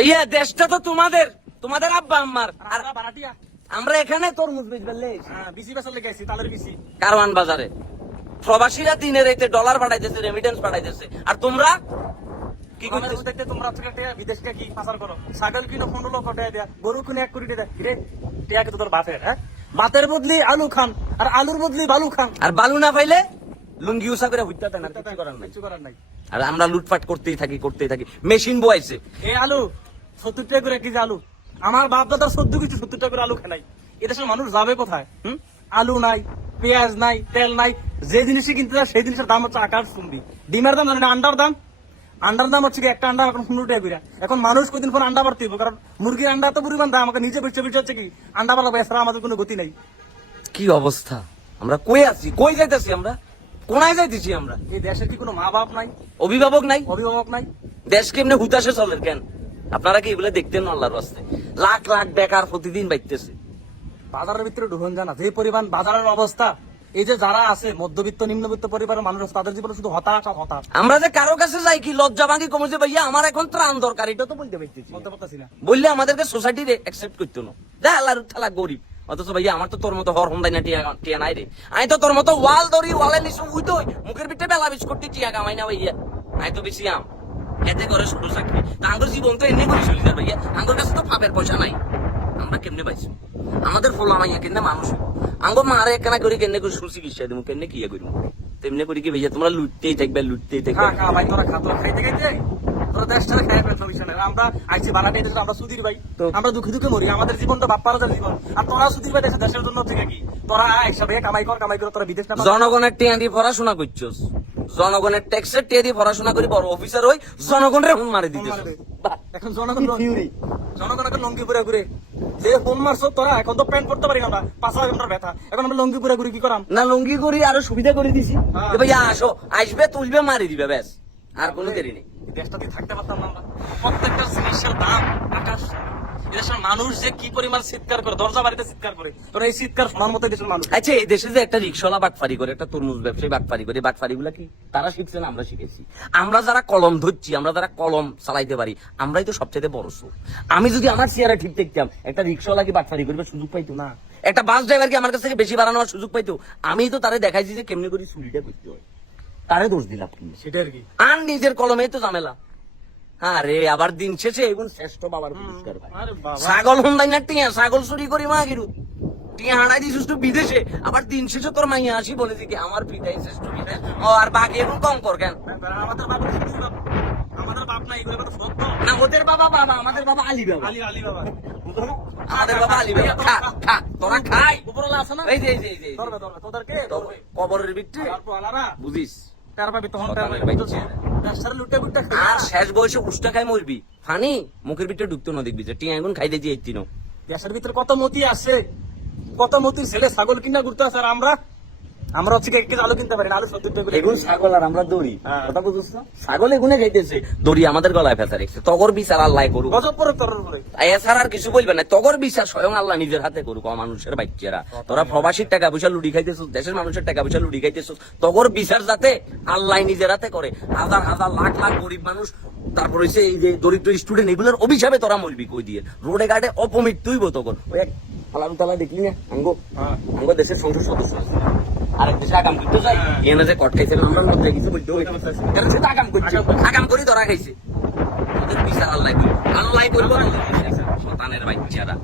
ভাইয়া দেশটা তো তোমাদের, তোমাদের আব্বা আম্মার, আর আমরা বারাটিয়া আমরা এখানে তরমুজ বেচবেলে বিসি বেসার লেগে আছি, তালের বিসি। কারওয়ান বাজারে প্রবাসীরা দিনের রাতে ডলার পাঠাইতেছে, রেমিটেন্স পাঠাইতেছে, আর তোমরা কি করতেছো? দেখতে তোমরা থেকে বিদেশ থেকে কি পাচার করো? ছাগল কিনো 15 লক্ষ টাকা দেয়া, গরু কিনে 1 কোটি টাকা দেয়া। টিয়া কিন্তু তোর বাপের, হ্যাঁ? বাতের বদলি আলু খান, আর আলুর বদলি বালু খান। আর বালু না পাইলে লুঙ্গি উসা করে হুইতা দেন, আর কিছু করার নাই। কিছু করার নাই। আর আমরা লুটপাট করতেই থাকি। মেশিন বয়াইছে। এই আলু 70 টাকা করে কেজি আলু। আমার বাপ দাদার 14 কিছু 70 টাকা করে আলু খায়। এদেশের মানুষ যাবে কোথায়? আলু নাই, পেঁয়াজ নাই, তেল নাই, যে জিনিসই কিনতে যায় সেই জিনিসের দাম হচ্ছে আকাশ চুম্বি। ডিমের দাম জানেন, আন্ডার দাম হচ্ছে কি একটা আন্ডা এখন 15 টাকা করে। এখন মানুষ কদিন পর আন্ডা বাড়তে হবে, কারণ মুরগির আন্ডা তো পরিমাণ দাম, আমাকে নিজে বেঁচে হচ্ছে কি আন্ডা পালা এছাড়া আমাদের কোনো গতি নাই। কি অবস্থা, আমরা কই আছি, কই যাইতেছি, আমরা কোনায় যাইতেছি? আমরা এই দেশের কি কোনো মা বাপ নাই, অভিভাবক নাই? দেশ কেমনে হুতাশে চলে কেন? আপনারা কি এগুলো দেখতেন না? আল্লাহর রাস্তায় লাখ লাখ বেকার প্রতিদিন বাইতেছে। বাজারের ভিতরে ঢুকন জানা যে পরিমাণ বাজারের অবস্থা, এই যে যারা আছে মধ্যবিত্ত নিম্নবিত্ত পরিবারের মানুষ, তাদের জীবনে শুধু হতাশ। আমরা যে কারো কাছে যাই কি লজ্জা ভাঙি কমেছে, ভাইয়া আমার এখন ত্রাণ দরকার, এটা তো বলতে পারতেছি না। বললে আমাদেরকে সোসাইটি অ্যাকসেপ্ট করতো না। দেখ আল্লাহর ঠালা গরিব, অথচ ভাইয়া আমার তো তোর মতো হর হন্দাই না টিয়া নাই রে। আমি তো তোর মতো ওয়াল ধরি, ওয়ালের নিচে উইতো মুখের পিঠে বেলা বিচ করতে টিয়া কামাই না ভাইয়া। আমি তো বেশি আম এতে করে ছোট চাকরি, আঙ্গুর জীবন তো এমনি করে চলে যায় ভাইয়া। আঙ্গুর কাছে তো পাপের পয়সা নাই, আমরা কেমনে পাইছি? আমাদের ফল আমাইয়া কেন মানুষ আঙ্গুর মারে কেনা করি, কেন করে সুচিকিৎসা দিব, কেন কি করি তেমনি করি কি ভাইয়া? তোমরা লুটতেই থাকবে। ভাই তোরা খাতো খাইতে খাইতে তোরা দেশটা খাই ফেলতে বিষয় না। আমরা আইছি বানাতে, আমরা সুধীর ভাই, আমরা দুঃখে মরি। আমাদের জীবন তো বাপ্পার জীবন, আর তোরা সুধীর ভাই দেশের জন্য থেকে কি তোরা একসাথে কামাই কর তোরা বিদেশ না। জনগণের টিয়া দিয়ে পড়াশোনা করছস, জনগণের ট্যাক্সের টিয়া দিয়ে পড়াশোনা করি বড় অফিসার হই, জনগণের ফোন মারি দিতেছ। এখন জনগণ এখন লঙ্গি পুরা ঘুরে যে ফোন মারছ তোরা, এখন তো প্যান্ট পড়তে পারি আমরা, 5 ঘন্টার ব্যথা, এখন আমরা লঙ্গি পুরা ঘুরি। কি করাম না, লঙ্গি করি আরো সুবিধা করে দিছি, ভাইয়া আসো, আসবে তুলবে মারি দিবে, ব্যাস আর কোনো দেরি নেই। দেশটাতে থাকতে পারতাম না আমরা। প্রত্যেকটা জিনিসের দাম আকাশ। দেশের মানুষ যে কি পরিমাণ চিৎকার করে, দরজা বাড়িতে চিৎকার করে, তোরা এই চিৎকার শোনার মতো দেশের মানুষ। আচ্ছা, এই দেশে যে একটা রিক্সাওয়ালা বাটফারি করে, একটা তরমুজ ব্যবসায়ী বাটফারি করে, বাটফারি গুলা কি তারা শিখছে না আমরা শিখেছি? আমরা যারা কলম ধরছি, আমরা যারা কলম চালাইতে পারি, আমরাই তো সবচেয়ে বড় সুখ। আমি যদি আমার চেয়ারে ঠিক দেখতাম, একটা রিক্সাওয়ালা কি বাটফারি করবে সুযোগ পাইতো না? একটা বাস ড্রাইভার কি আমার কাছ থেকে বেশি বাড়ানোর সুযোগ পাইতো? আমি তো তারে দেখাইছি যে কেমনি করে চুরিটা করতে হয়, তারে দোষ দিলাম কি? সেটা আর কি। আর নিজের কলমে তো ঝামেলা। আরে আবার দিন শেষে এগুন শ্রেষ্ঠ বাবার পুরস্কার ভাই। ছাগল হুন্দাই না টিয়া, ছাগল চুরি করি মা গিরু টিয়া হাঁড়াই দিছিস তো বিদেশে, আবার দিন শেষে তোর মাইয়া আসি বলেছি কি আমার পিতাই শ্রেষ্ঠ পিতা, ও আর বাকি এখন কম কর কেন? আমাদের বাপ নাই, না ওদের বাবা আমাদের বাবা আলী বাবা। আলী বাবা, আমাদের বাবা আলী বাবা। খা খা তোরা খাই, উপরওয়ালা আছে না? এই যে তোদেরকে কবরের ভিতরে বুঝিস আর শেষ বয়সে উষ্টা খাই মরবি, ফানি মুখের ভিতরে ঢুকতো না, দেখবি যে টিয়া এখন খাই দিয়ে একদিনও। দেশের ভিতরে কত মতি আছে, কত মতির ছেলে ছাগল কিনা ঘুরতে আছে, আর আমরা হচ্ছে এক কেজি আলু কিনতে পারি না, আলু 70 টাকা। এগুন ছাগল আর আমরা দড়ি, কথা বুঝছিস না? ছাগল এগুনে খাইতেছে, দড়ি আমাদের গলায় ফেঁচা রেখেছে। তগর বিচার আল্লাহ করুক, গজব পরে তরর করে এছাড়া আর কিছু বলবে না। তগর বিচার স্বয়ং আল্লাহ নিজের হাতে করুক। মানুষের বাচ্চারা, তোরা প্রবাসীর টাকা পয়সা লুটি খাইতেছ, দেশের মানুষের টাকা পয়সা লুটি খাইতেছ, তগর বিচার যাতে আল্লাহ নিজের হাতে করে। হাজার হাজার লাখ লাখ গরিব মানুষ, তারপর হচ্ছে এই যে দরিদ্র স্টুডেন্ট, এগুলোর অভিশাপে তোরা মরবি কই দিয়ে? রোডে ঘাটে অপমৃত্যুই তখন। ওই এক আলাদা তালা দেখলি না আঙ্গো দেশের সংসদ সদস্য আছে, আরেক দেশে আগাম করতে চাই, এনে যে কট খাইছে আমরা মধ্যে কিছু বলতে হইতে আগাম করছে, আগাম করি ধরা খাইছে। ওদের বিচার আল্লাহ করবো, আল্লাহ করবো, শতানের বাচ্চারা।